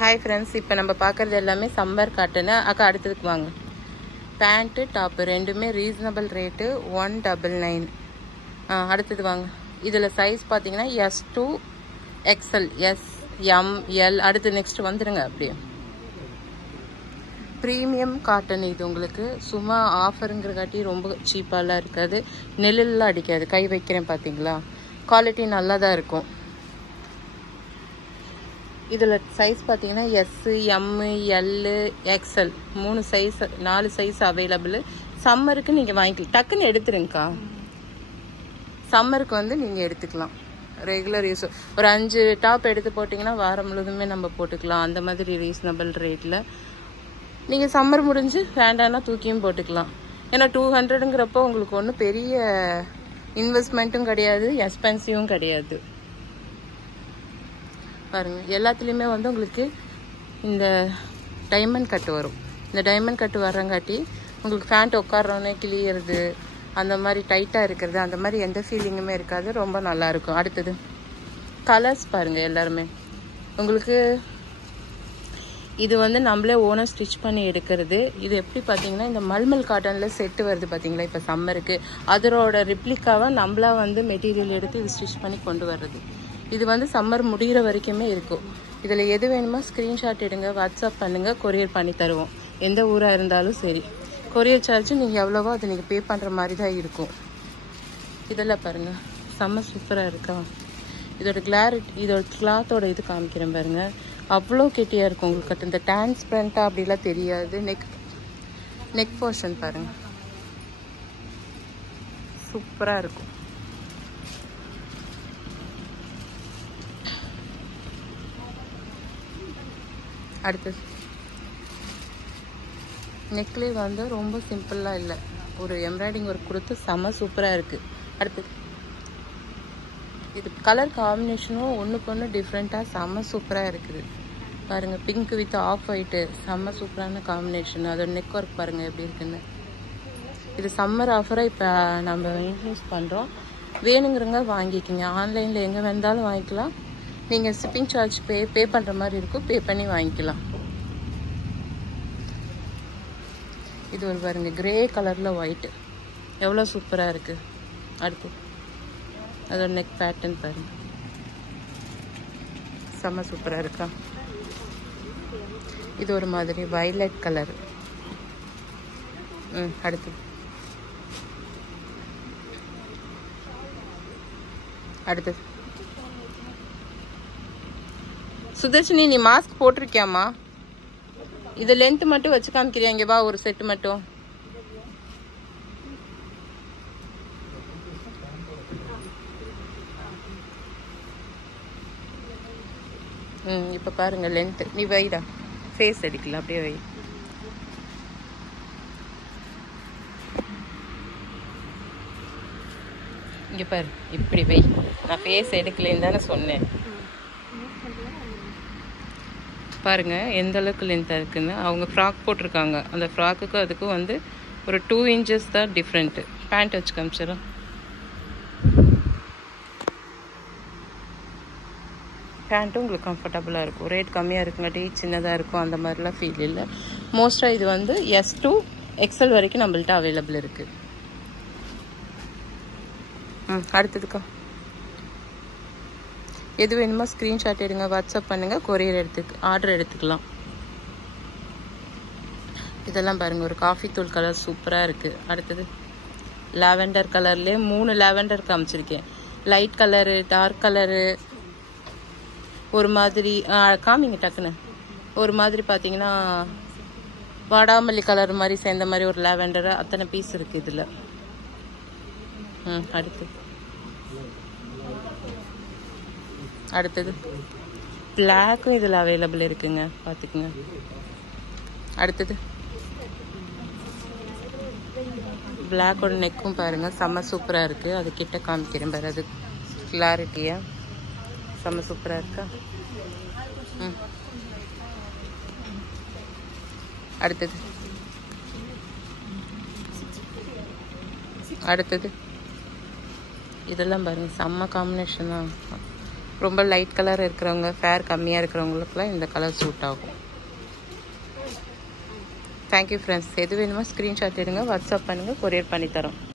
Hi friends, இப்போ நம்ம பார்க்குறது எல்லாமே சம்மர் காட்டனு. அக்கா அடுத்ததுக்கு வாங்க. பேண்ட்டு டாப்பு ரெண்டுமே ரீசனபிள் ரேட்டு 199. அடுத்தது வாங்க. இதில் சைஸ் பார்த்தீங்கன்னா S2 XL S M L. அடுத்து நெக்ஸ்ட் வந்துடுங்க. அப்படியே ப்ரீமியம் காட்டன். இது உங்களுக்கு சும்மா ஆஃபருங்கிற காட்டி ரொம்ப சீப்பாலாம் இருக்காது, நெல்லாம் அடிக்காது. கை வைக்கிறேன் பார்த்தீங்களா, குவாலிட்டி நல்லா தான் இருக்கும். இதில் சைஸ் பார்த்தீங்கன்னா S M L XL 3 size 4 size available. சம்மருக்கு நீங்கள் வாங்கிக்கலாம், டக்குன்னு எடுத்துருங்கக்கா. சம்மருக்கு வந்து நீங்கள் எடுத்துக்கலாம், ரெகுலர் யூஸ். ஒரு 5 டாப் எடுத்து போட்டிங்கன்னா வாரம் முழுதுமே நம்ம போட்டுக்கலாம். அந்த மாதிரி ரீசனபிள் ரேட்டில் நீங்கள் சம்மர் முடிஞ்சு வேண்டான்னா தூக்கியும் போட்டுக்கலாம். ஏன்னா 200ங்கிறப்போ உங்களுக்கு ஒன்றும் பெரிய இன்வெஸ்ட்மெண்ட்டும் கிடையாது, எக்ஸ்பென்சிவும் கிடையாது. பாருங்கள், எல்லாத்துலேயுமே வந்து உங்களுக்கு இந்த டைமண்ட் கட்டு வரும். இந்த டைமண்ட் கட்டு வர்றங்காட்டி உங்களுக்கு ஃபேண்ட் உட்கார்றோன்னே கிளியறது, அந்த மாதிரி டைட்டாக இருக்கிறது, அந்த மாதிரி எந்த ஃபீலிங்குமே இருக்காது. ரொம்ப நல்லாயிருக்கும். அடுத்தது கலர்ஸ் பாருங்கள். எல்லாருமே உங்களுக்கு இது வந்து நம்மளே ஓனாக ஸ்டிச் பண்ணி எடுக்கிறது. இது எப்படி பார்த்தீங்கன்னா, இந்த மல்மல் காட்டனில் செட்டு வருது பார்த்தீங்களா இப்போ சம்மருக்கு, அதோட ரிப்ளிக்காவாக நம்மளா வந்து மெட்டீரியல் எடுத்து இது ஸ்டிச் பண்ணி கொண்டு வர்றது. இது வந்து சம்மர் முடிகிற வரைக்குமே இருக்கும். இதில் எது வேணுமோ ஸ்க்ரீன்ஷாட் எடுங்க, வாட்ஸ்அப் பண்ணுங்கள், கொரியர் பண்ணி தருவோம். எந்த ஊராக இருந்தாலும் சரி. கொரியர் சார்ஜ் நீங்கள் எவ்வளவோ அதை நீங்கள் பே பண்ணுற மாதிரி தான் இருக்கும். இதெல்லாம் பாருங்கள், செம்ம சூப்பராக இருக்கா. இதோட இதோட கிளாத்தோட இது காமிக்கிறேன் பாருங்கள், அவ்வளோ கெட்டியாக இருக்கும். உங்களுக்கு இந்த டிரான்ஸ்பரண்ட்டாக அப்படிலாம் தெரியாது. நெக் போர்ஷன் பாருங்கள், சூப்பராக இருக்கும். அடுத்தது நெக்லேயே வந்து ரொம்ப சிம்பிளாக இல்லை, ஒரு எம்ப்ராய்டிங் ஒர்க் கொடுத்து செம்ம சூப்பராக இருக்குது. அடுத்தது இது கலர் காம்பினேஷனும் ஒன்றுக்கு ஒன்று டிஃப்ரெண்ட்டாக செம்ம சூப்பராக இருக்குது பாருங்கள். பிங்க் வித் ஆஃப் ஒயிட்டு செம்ம சூப்பரான காம்பினேஷன். அதோட நெக் ஒர்க் பாருங்கள் எப்படி இருக்குன்னு. இது சம்மர் ஆஃபராக இப்போ நம்ம இன்ட்ரடியூஸ் பண்ணுறோம். வேணுங்கிறவங்க வாங்கிக்கோங்க. ஆன்லைனில் எங்கே வேண்டாலும் வாங்கிக்கலாம். நீங்கள் ஷிப்பிங் சார்ஜ் பே பண்ணுற மாதிரி இருக்கும், பே பண்ணி வாங்கிக்கலாம். இது ஒரு பாருங்கள், கிரே கலரில் ஒயிட்டு எவ்வளோ சூப்பராக இருக்குது. அடுத்து அதோட நெக் பேட்டர்ன் பாருங்கள், செம்ம சூப்பராக இருக்கா. இது ஒரு மாதிரி வயலட் கலர். அடுத்தது சுதர்ஷினி, நீ மாஸ்க் போட்டிருக்கியாமா? இது லென்த் மட்டும் வச்சு காமிக்கிறியா? இங்கே வா, ஒரு செட்டு மட்டும். இப்போ பாருங்க லென்த். நீ வைடா, ஃபேஸ் அடிக்கலாம், அப்படியே வை. இங்கே பாரு, இப்படி வை. நான் ஃபேஸ் எடுக்கலைன்னு தானே சொன்னேன். பாருங்க எந்த அளவுக்கு லென்த்தாக இருக்குன்னு. அவங்க ஃப்ராக் போட்டிருக்காங்க, அந்த ஃப்ராக்குக்கும் அதுக்கும் வந்து ஒரு 2 inches தான் டிஃப்ரெண்ட்டு. பேண்ட் வச்சு காமிச்சிடும். பேண்ட்டும் உங்களுக்கு கம்ஃபர்டபுளாக இருக்கும். ரேட் கம்மியாக இருக்குங்காட்டி சின்னதாக இருக்கும், அந்த மாதிரிலாம் ஃபீல் இல்லை. மோஸ்ட்டாக இது வந்து S2 XL வரைக்கும் நம்மள்ட்ட அவைலபிள் இருக்குது. அடுத்ததுக்கா எது வேணுமோ ஸ்க்ரீன்ஷாட் எடுங்க, வாட்ஸ்அப் பண்ணுங்கள், கொரியர் ஆர்டர் எடுத்துக்கலாம். இதெல்லாம் பாருங்கள், ஒரு காஃபி தூள் கலர் சூப்பராக இருக்குது. அடுத்தது லாவெண்டர் கலர்லேயே 3 லாவெண்டர் காமிச்சிருக்கேன். லைட் கலரு, டார்க் கலரு, ஒரு மாதிரி காமிங்க டக்குன்னு. ஒரு மாதிரி பார்த்தீங்கன்னா வாடாமல்லி கலர் மாதிரி சேர்ந்த மாதிரி ஒரு லாவெண்டர். அத்தனை பீஸ் இருக்குது இதில். அடுத்தது பிளாக்கும் இதில் அவைலபிள் இருக்குங்க, பார்த்துக்குங்க. அடுத்தது பிளாக்கோட நெக்கும் பாருங்கள், செம்ம சூப்பராக இருக்குது. அது கிட்ட காமிக்கிறேன் பாரு, அது கிளாரிட்டியாக செம்ம சூப்பராக இருக்கா. அடுத்தது இதெல்லாம் பாருங்கள், செம்ம காம்பினேஷன் தான். ரொம்ப லைட் கலர் இருக்கிறவங்க, ஃபேர் கம்மியாக இருக்கிறவங்களுக்குலாம் இந்த கலர் சூட் ஆகும். Thank you friends. எது வேணுமோ ஸ்க்ரீன்ஷாட் எடுங்க, வாட்ஸ்அப் பண்ணுங்கள், கொரியர் பண்ணித்தரோம்.